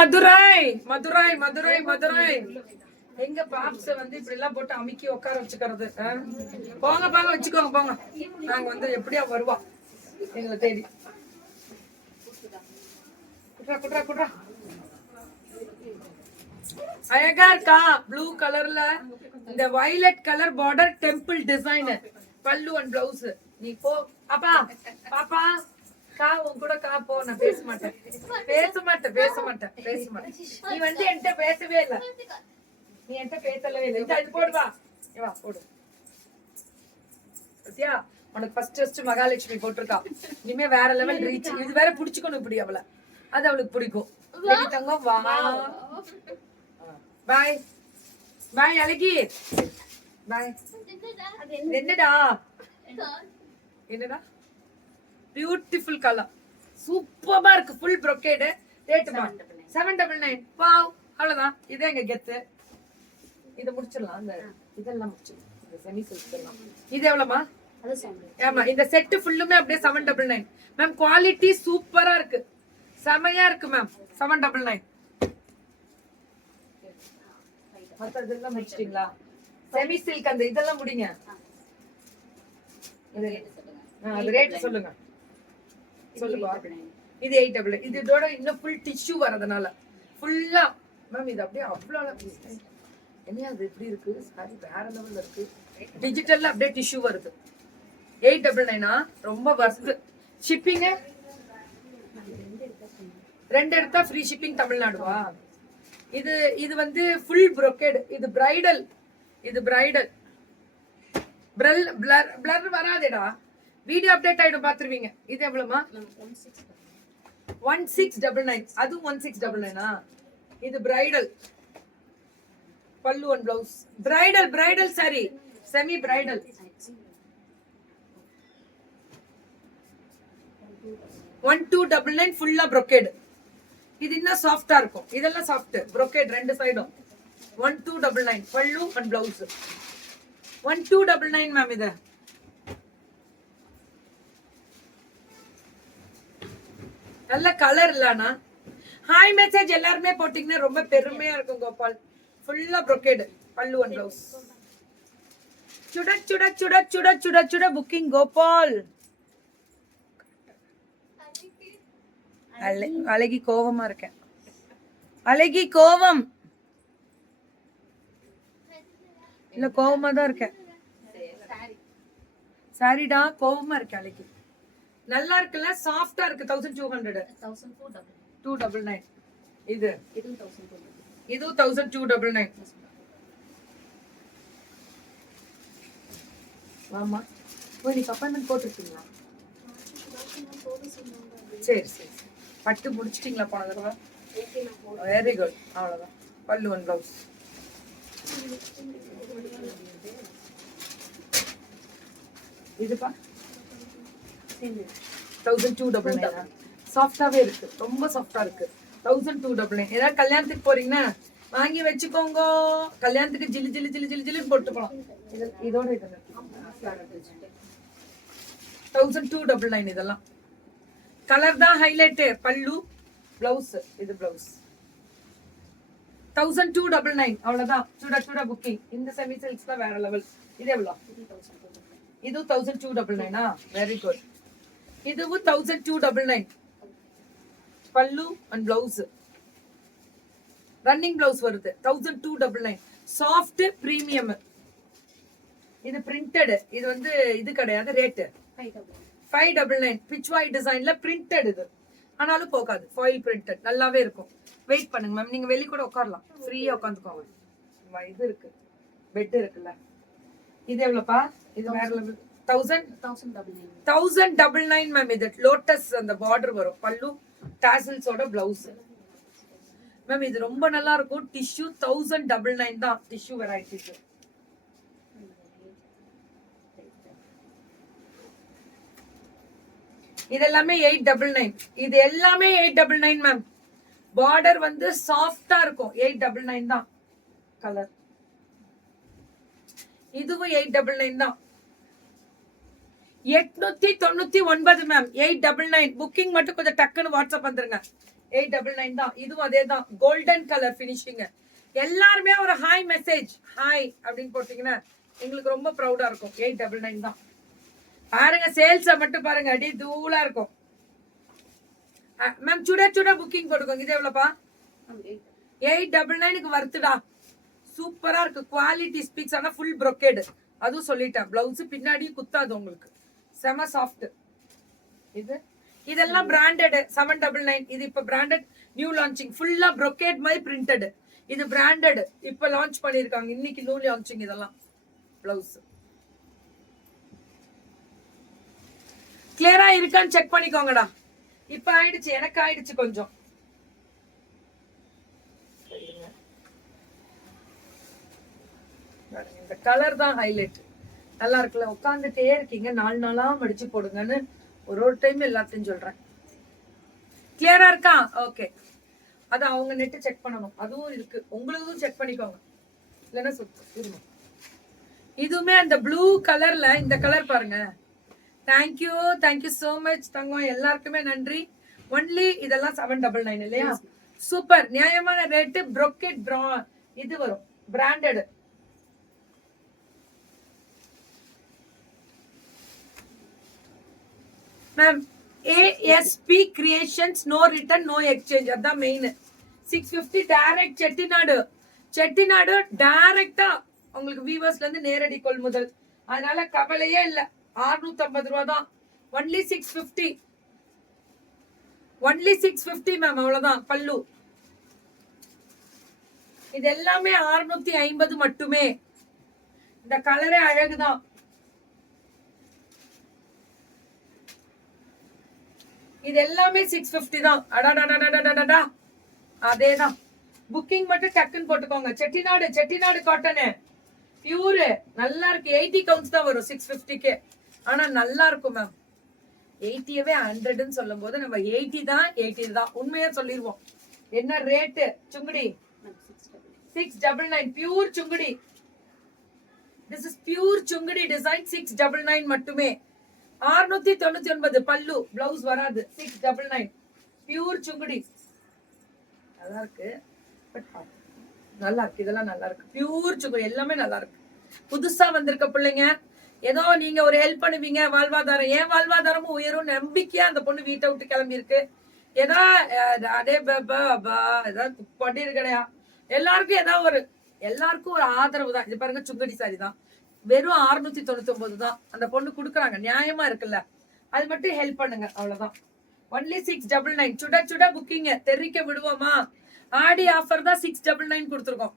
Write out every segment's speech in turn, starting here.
மதுரை மதுரை மதுரை மதுரை எங்க பாப்ஸ வந்து இப்படி எல்லாம் போட்டு அமுக்கி உட்கார வச்சுக்கிறது. போங்க போங்க வச்சுக்கோங்க போங்க. நாங்க வந்து எப்படியா வருவோம் எங்களை தேடி. குட்ரா குட்ரா குட்ரா அழகா இருக்கா ப்ளூ கலர்ல இந்த violet colour border temple design பல்லு அண்ட் பிளவுஸ். நீ போ பாப்பா பாப்பா கா உன் கூட கா போ. நான் பேச மாட்டேன் பேச மாட்டேன் பேச மாட்டேன் பேச மாட்டேன். நீ வந்து என்கிட்ட பேசவே இல்லை. நீ என்கிட்ட பேசலவே இல்லை. இது போடுவா வா போடு. சத்யா உனக்கு ஃபர்ஸ்ட் மகாலட்சுமி போட்டிருக்கா. இனிமே வேற லெவல் ரீச். இது வேற புடிச்சுக்கணும் இப்படி அவளை. அது அவளுக்கு பிடிக்கும். தங்கம் வா பாய் பாய் அழகி பாய். என்னடா என்னடா பியூட்டிஃபுல் கலர் சூப்பரா இருக்கு. Full brocade rate 799. வாவ் அவ்வளவுதான். இதே எங்க கெத்து. இத முடிச்சிடலாம். அந்த இதெல்லாம் முடிச்சிடலாம். இந்த செமி சில்க் எல்லாம் இது எவ்வளவுமா? ஆமா இந்த செட் ஃபுல்லுமே அப்படியே 799 மேம். குவாலிட்டி சூப்பரா இருக்கு. செமையா இருக்கு மேம். 799. மத்த இதெல்லாம் முடிச்சிட்டீங்களா? செமி சில்க் அந்த இதெல்லாம் முடிங்க. அது ரேட் சொல்லுங்க சொல்லுங்க. இது 899. இதோட இன்னும் ஃபுல் டிஷ்யூ வரதுனால ஃபுல்லா மேம் இது அப்படியே அவ்வளவு என்ன அது எப்படி இருக்கு. சாரி வேற லெவல்ல இருக்கு. டிஜிட்டல்ல அப்படியே டிஷ்யூ வருது. 899 ரொம்ப வர்ஸ்ட். ஷிப்பிங் 2 எடுத்தா ஃப்ரீ ஷிப்பிங் தமிழ்நாடுவா? இது இது வந்து ஃபுல் brocade. இது பிரைடல். இது பிரைடல் பிளர் வராதேடா. வீடியோ அப்டேட் ஆயிடும் பாத்துருவீங்க. இது எவ்வளவுமா? 1699. அது 1699. இது பிரைடல் பல்லு and blouse. Bridal bridal sorry semi bridal 1299 ஃபுல்லா brocade. இது இன்னும் சாஃப்டா இருக்கும். இதெல்லாம் சாஃப்ட் brocade ரெண்டு சைடும் 1299 பல்லு அண்ட் பிளவுஸ் 1299 மேம். இது நல்ல கலர் இல்லனா? ஹாய் மெசேஜ் எல்லாருமே போட்டீங்கன்னா ரொம்ப பெருமையா இருக்கும் கோபால். ஃபுல்லா brocade பல்லு அண்ட் பிளவுஸ். சுட சுட சுட சுட சுட சுட புக்கிங் கோபால். அழகி கோவமா இருக்கேன். அழகி கோவம் இல்ல கோவமா தான் இருக்கேன். சாரிடா கோவமா இருக்கேன். அழகி நல்லா இருக்குல்ல? சாஃப்டா இருக்கு. 1200 299. இது இது 1299. ஆமா நீங்க அப்பாயின்மெண்ட் போட்டுருக்கீங்களா? சரி சரி பட்டு முடிச்சிட்டீங்களா போன தடவை? Very good. அவ்வளவுதான் பல்லு அண்ட் பிளவுஸ். இதுப்பா 1299. சாஃப்டாவே இருக்கு. ரொம்ப சாஃப்டா இருக்கு. 1299. ஏதாவது கல்யாணத்துக்கு போறீங்கன்னா வாங்கி வச்சுக்கோங்க. கல்யாணத்துக்கு ஜில்லு ஜில்லு ஜில்லு ஜில்லு ஜில்லு போட்டுக்கலாம். இதோட இது 1299. இதெல்லாம் கலர் தான் ஹைலைட். பல்லு பிளவுஸ். இது பிளவுஸ் 1299. அவ்வளவுதான். சுட சுட புக்கிங். இந்த செமி சில்க்ஸ் தான் வேற லெவல். இது எவ்வளவு? இது 1299. Very good. இதுவும் 1299 பல்லு அண்ட் பிளவுஸ். ரன்னிங் பிளவுஸ் வருது 1299. Soft premium. இது பிரிண்டட். இது வந்து இது கிடையாது. ரேட் 599. பிச்வாய் டிசைன்ல பிரிண்டட். இது ஆனாலும் போகாது. ஃபாயில் பிரிண்டட் நல்லாவே இருக்கும். வெயிட் பண்ணுங்க மேம். நீங்க வெளிய கூட உட்காரலாம். ஃப்ரீயா உட்காந்துக்கோங்க. இது இருக்கு பெட் இருக்குல்ல. இது எவ்வளவுப்பா? இது வேற லெவல். 1099 மேம். இது லோட்டஸ் அந்த பார்டர் வரும். பல்லு டாசல்ஸோட பிளவுஸ் மேம். இது ரொம்ப நல்லா இருக்கும். டிஷ்யூ 1099 தான். Tissue varieties. இது எல்லாமே 899. இது எல்லாமே 899 மேம். பார்டர் வந்து சாஃப்டா இருக்கும். 899 தான் கலர். இதுவும் 899 தான். 899 மேம். 899 புக்கிங் மட்டும் கொஞ்சம் டக்குன்னு வாட்ஸ்அப் வந்துருங்க. 899 தான். இதுவும் அதே தான், கோல்டன் கலர் ஃபினிஷிங். எல்லாருமே ஒரு ஹாய் மெசேஜ், ஹாய் அப்படின்னு போட்டீங்கன்னா எங்களுக்கு ரொம்ப ப்ரௌடா இருக்கும். 899 தான். பாருங்க சேல்ஸை மட்டும் பாருங்க, அடி தூளா இருக்கும். மேம் சுட சுட புக்கிங் போட்டுக்கோங்க. இது எவ்வளோப்பா? 899க்கு வருத்துடா. சூப்பரா இருக்கு, குவாலிட்டி ஸ்பீக்ஸ். ஆனால் ஃபுல் ப்ரொக்கேடு, அதுவும் சொல்லிட்டேன். பிளவுஸ் பின்னாடியும் குத்தாது உங்களுக்கு, செம சாஃப்ட். இதெல்லாம் பிராண்டட் 799. இது இப்ப பிராண்டட் நியூ லான்ச்சிங், ஃபுல்லா ப்ரொக்கேட் மாதிரி பிரிண்டட். இது பிராண்டட் இப்ப லான்ச் பண்ணிருக்காங்க, இன்னைக்கு நியூ லான்ச்சிங். இதெல்லாம் பிளவுஸ் கிளியரா இருக்கான்னு செக் பண்ணிக்கோங்கடா. இப்ப ஆயிடுச்சு, எனக்கு ஆயிடுச்சு கொஞ்சம். இந்த கலர் தான் ஹைலைட், நல்லா இருக்குல்ல. உட்காந்துட்டே இருக்கீங்க, 4 நாளா மடிச்சு போடுங்கன்னு ஒரு டைம் எல்லாத்தையும் சொல்றேன். கிளியரா இருக்கா? ஓகே. அது அவங்க நெட் செக் பண்ணணும், அதுவும் இருக்கு. உங்களுக்கும் செக் பண்ணிக்கோங்க, இல்லைன்னா சுத்தம். இதுவுமே அந்த ப்ளூ கலர்ல இந்த கலர் பாருங்க. தேங்க்யூ, தேங்க்யூ சோ மச் தங்கம், எல்லாருக்குமே நன்றி. ஒன்லி இதெல்லாம் 799 இல்லையா? சூப்பர், நியாயமான ரேட்டு. ப்ரொக்கெட் இது வரும், branded. Ma'am ASP creations, no return no exchange, அதான் மெயின். 650 டைரக்ட் செட்டிநாடு. செட்டிநாடு டைரக்டா உங்களுக்கு வீவர்ஸ்ல இருந்து நேரடி கொள்முதல், அதனால கவலையே இல்ல. 650 ரூபா தான். ஒன்லி 650, ஒன்லி 650 மேம், அவ்வளவுதான். பல்லு இது எல்லாமே 650 மட்டுமே. இந்த கலரே அழகுதான். இது எல்லாமே 650 தான். அடாடாடாடாடாடா, அதேதான். புக்கிங் மட்டும் டக்குன்னு போட்டுக்கோங்க. செட்டிநாடு, செட்டிநாடு காட்டனு பியூர், நல்லா இருக்கு. 80 கவுண்ட்ஸ் தான் வரும் 650க்கு, ஆனா நல்லா இருக்கும் மேம். 80வே 100ன்னு சொல்லும் போது நம்ம 80 தான், 80 தான் உண்மையா சொல்லிடுவோம். என்ன rate? Sungudi 699, pure Sungudi. This is pure Sungudi design, 699 மட்டுமே. 699 பல்லு, பிளவுஸ் வராது. 699 பியூர் சுங்குடி. நல்லா இருக்கு, நல்லா இருக்கு. இதெல்லாம் நல்லா இருக்கு, பியூர் சுங்குடி. எல்லாமே நல்லா இருக்கு. புதுசா வந்திருக்க பிள்ளைங்க, ஏதோ நீங்க ஒரு ஹெல்ப் பண்ணுவீங்க, வாழ்வாதாரம். ஏன் வாழ்வாதாரமும் உயரும் நம்பிக்கையா அந்த பொண்ணு வீட்டை விட்டு கிளம்பி இருக்கு. ஏதோ அதே ஏதாவது பண்ணிரு கிடையா. எல்லாருக்கும் ஏதாவது ஒரு, எல்லாருக்கும் ஒரு ஆதரவு தான். இது பாருங்க, சுங்கடி சாரி தான், வெறும் 699 தான் அந்த பொண்ணு குடுக்குறாங்க. நியாயமா இருக்குல்ல, அது மட்டும் ஹெல்ப் பண்ணுங்க, அவ்வளவுதான். ஒன்லி 699. சுட சுட புக்கிங்க தெரிவிக்க விடுவோமா? ஆடி ஆஃபர் தான் 699 கொடுத்துருக்கோம்.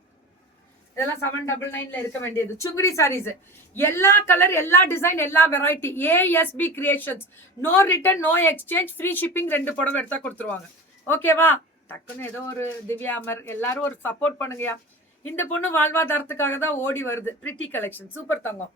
இதெல்லாம் 799ல இருக்க வேண்டியது. சுங்குடி சாரீஸ், எல்லா கலர், எல்லா டிசைன், எல்லா variety. ASB creations, no return no exchange, free shipping. 2 புடவை எடுத்தா கொடுத்துருவாங்க. ஓகேவா? டக்குன்னு ஏதோ ஒரு திவ்யாமர், எல்லாரும் ஒரு சப்போர்ட் பண்ணுங்கயா. இந்த பொண்ணு வாழ்வாதாரத்துக்காக தான் ஓடி வருது. பிரிட்டி கலெக்ஷன், சூப்பர் தங்கம்.